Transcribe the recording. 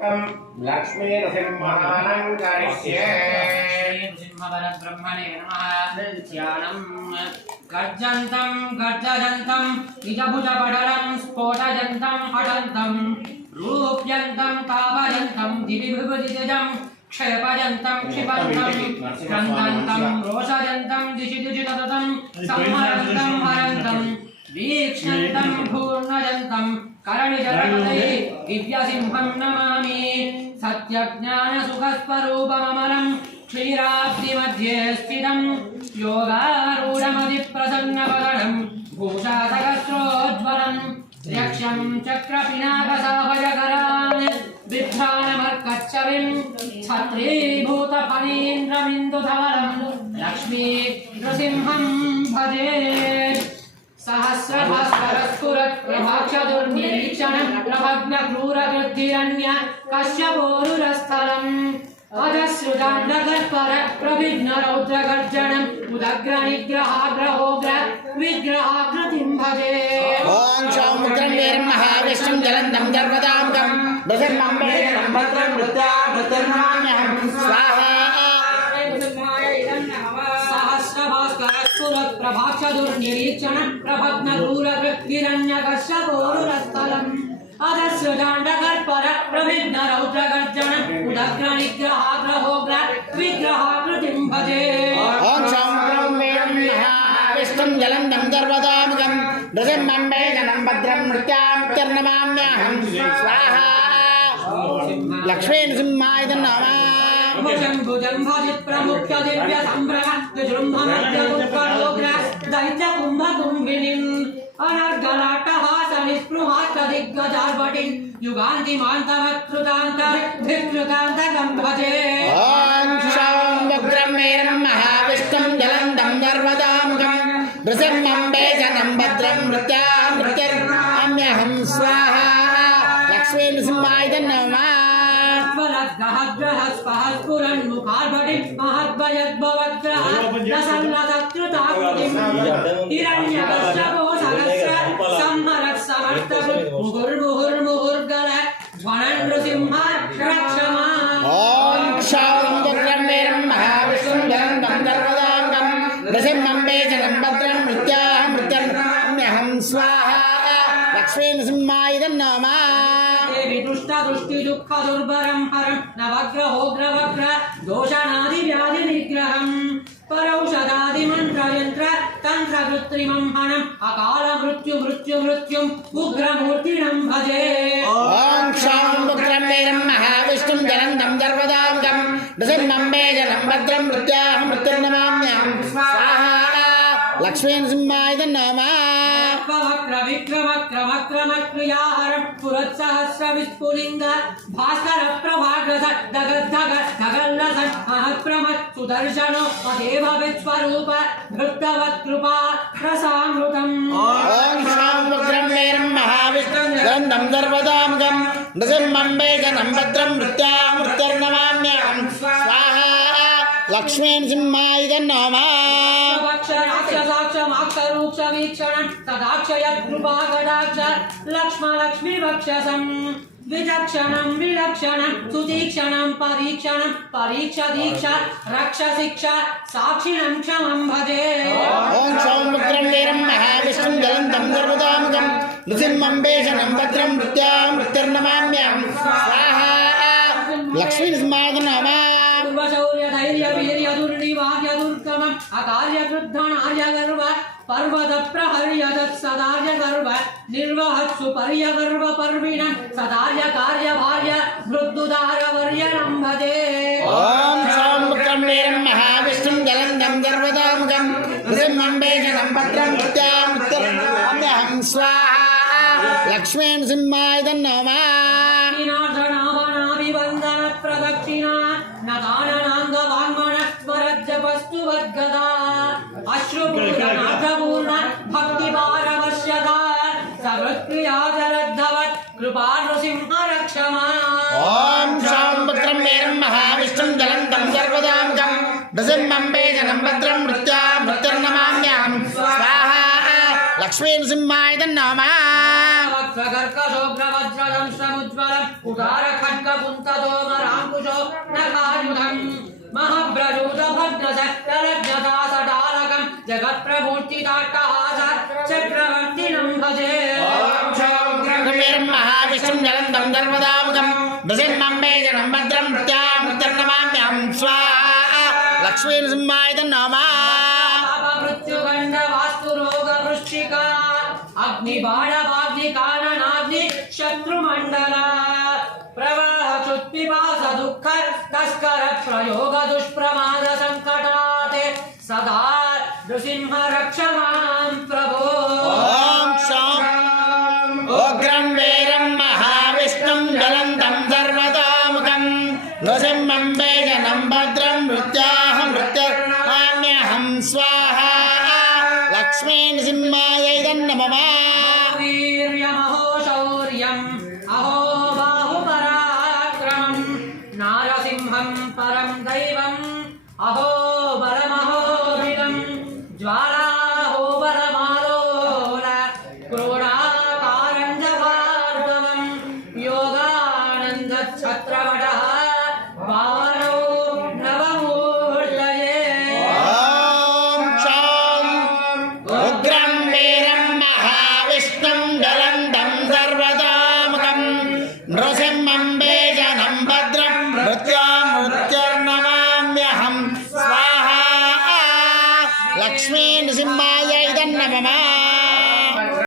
लक्ष्मी नृसिंहवनं करिष्ये ब्रह्मणे नमः ध्यानं गर्जन्तं गर्जन्तं निजभुजपटलं स्फोटयन्तं हटन्तं रूप्यन्तं तावयन्तं दिवि विभुजितं क्षयपयन्तं क्षिपन्तं क्रन्दन्तं रोषयन्तं दिशि दिशि तततं संहरन्तं हरन्तं वीक्षन्तं घूर्णयन्तं करणिजलपतये दिव्यसिंहं नमामि सत्यज्ञानसुखस्वरूपममलं क्षीराब्धिमध्ये स्थितं योगारूढमतिप्रसन्नवदनं भूषासहस्रोज्ज्वलं यक्षं चक्रपिनाकसाभयकरान् बिभ्राणमर्कच्छविं छत्रीभूतफणीन्द्रमिन्दुधवलं लक्ष्मी नृसिंहं भजे सहस्रभास्करस्फुरत् प्रभाक्षदुर्निरीक्षणं प्रभग्नक्रूरवृद्धिरन्य कश्यपोरुरस्थलम् अजस्रुदाण्डकर्पर प्रविघ्नरौद्रगर्जनम् उदग्रनिग्रहाग्रहोग्र विग्रहाकृतिं भजे ॐ शं मुद्रं वीरमहाविष्णुं जलन्तं गर्वदां भद्रं स्वाहा प्रभाक्षदुर्निरीक्षणं प्रभग्नक्रूरवृद्धिरन्यकश्यपोरुरस्थलम् अधस्रुदाण्डकर्पर प्रविघ्नरौद्रगर्जनम् उदग्रनिग्रहाग्रहोग्र विग्रहाकृतिं भजे ॐ शं विष्णुं जलन्तं गर्वदां नृसिंहं भद्रं मृत्यां स्वाहा लक्ष्मी नृसिंहाय नमः भुजं भजित् प्रमुख्य दिव्य संभ्रम विजृम्भमग्रमुखरोग्र दैत्य कुम्भकुम्भिनीम् अनर्गलाटहासनिस्पृहास्तदिग्गजार्वटिं युगान्तिमान्तवत्कृतान्तविकृतान्तकं भजे ॐ शं उग्रं वीरं महाविष्णुं जलन्तं गर्वदां नृसिंहं वेजनं भद्रं मृत्युर्म्यहं स्वाहा लक्ष्मी नृसिंहाय नमः स्फुरन्मुखार्भटिं महद्वयद्भवद्ग्रह नसन्नतकृताकृतिं हिरण्यकश्यपो सहस्र संहरत् समर्थकृत् मुहुर्मुहुर्मुहुर्गल ध्वनन् नृसिंह रक्षमान् ॐ शं उग्रं वीरं महाविष्णुं जलन्तं गर्वदां नृसिंहं वेजनं भद्रं मृत्युर्म्यहं स्वाहा लक्ष्मी नृसिंहाय नमः दुष्टदुष्टि दुःख दुर्भरं हरं नवग्रहोग्रवग्र दोषानादिव्याधि निग्रहं परौषधादिमन्त्रयन्त्र तन्त्रकृत्रिमं हनम् अकाल मृत्युम् उग्रमूर्तिनं भजे ॐ शं उग्रं वीरं महाविष्णुं जलन्तं गर्वदां नृसिंहं वेजनं भद्रं मृत्युर्नमाम्यहं स्वाहा लक्ष्मी नृसिंहाय नमः विक्रमक्रमक्रमक्रियाहरं पुरत्सहस्रविस्फुलिङ्ग भास्कर प्रभाग्रस धगद्धगल्लस महत्प्रमत् सुदर्शनो मदेव विश्वरूप धृतवत्कृपा रसामृतम् ॐ शं उग्रं वीरं महाविष्णुं जलन्तं गर्वदां नृसिंहं वेजनं भद्रं मृत्युर्नमाम्यहं स्वाहा लक्ष्मी नृसिंहाय नमः राक्षसाक्षमाक्षरूक्षवीक्षणं तदाक्षयत्कृपाकटाक्ष लक्ष्मी विचक्षणं विलक्षणं सुतीक्षणं परीक्षणं परीक्षदीक्ष रक्षशिक्ष साक्षिणं क्षमं भजे ॐ शं उग्रं वीरं महाविष्णुं जलन्तं गर्वदां नृसिंहं वेजनं भद्रं मृत्युर्नमाम्यहं स्वाहा लक्ष्मी नृसिंहाय नमः शौर्यधैर्यवीर्यदुर्निवार्यदुर्गमम् अकार्यकृद्धनार्यगर्व पर्वतप्रहर्यदत्सदार्यगर्व निर्वहत्सु पर्यगर्व पर्विणं सदार्यकार्यभार्य मृद्युदारवर्यनं भजे ॐ शं उग्रं वीरं महाविष्णुं जलन्तं गर्वदां नृसिंहं वेजनं भद्रं मृत्युर्नमाम्यहं स्वाहा लक्ष्मी नृसिंहाय नमः प्रदक्षिणा नदाननाङ्गवाङ्मणस्वरज्जपस्तु वद्गदा अश्रुपूर्ण भक्तिभारवश्यदा सवत्क्रियाजलद्धवत् कृपा नृसिंह रक्षमान् ॐ शं उग्रं वीरं महाविष्णुं जलन्तं गर्वदां नृसिंहं वेजनं भद्रं मृत्युर्नमाम्यहं स्वाहा लक्ष्मी नृसिंहाय नमः वक्रगर्कशोग्रवज्रदंश नीलमुज्ज्वलम् उदार खड्गपुन्ततोमराङ्कुशो नखायुधम् महभ्रजूतभग्नशक्तरज्ञदासडालकम् जगत्प्रभूर्तिताट्टहास चक्रवर्तिनं भजे महाविष्णुं जलन्तं सर्वदामुखं नृसिंहं जनम भद्रं मृत्यामृत्यर्नमाम्यहं स्वाहा लक्ष्मीनृसिंहाय नमः मृत्युगण्ड वास्तु रोग वृश्चिका अग्निबाणवाग्निकाननाग्नि शत्रुमण्डल प्रवाह चुत्पिपास दुःख तस्कर प्रयोग दुष्प्रमाद संकटात् सदा नृसिंह रक्ष मां प्रभो ॐ शां उग्रं वीरं महाविष्णुं ज्वलन्तं सर्वतोमुखं नृसिंहं वेगनं भद्रं मृत्युर्नमाम्यहं स्वाहा लक्ष्मीनृसिंहाय नमः वीर्यमहो शौर्यम् अहो बाहुपराक्रमम् नारसिंहं परं दैवम् अहो बलमहो बिलम् ज्वालाहो बलमालोल क्रोडाकारं च भार्गवम् योगानन्दच्छत्रवटः वामनो नवमूर्तये ॐ शां उग्रं वीरं महाविष्णुं ज्वलन्तं सर्वतोमुखं नृसिंहं वेगनं भद्रं मृत्युर्नमाम्यहं स्वाहा लक्ष्मीनृसिंहाय नमः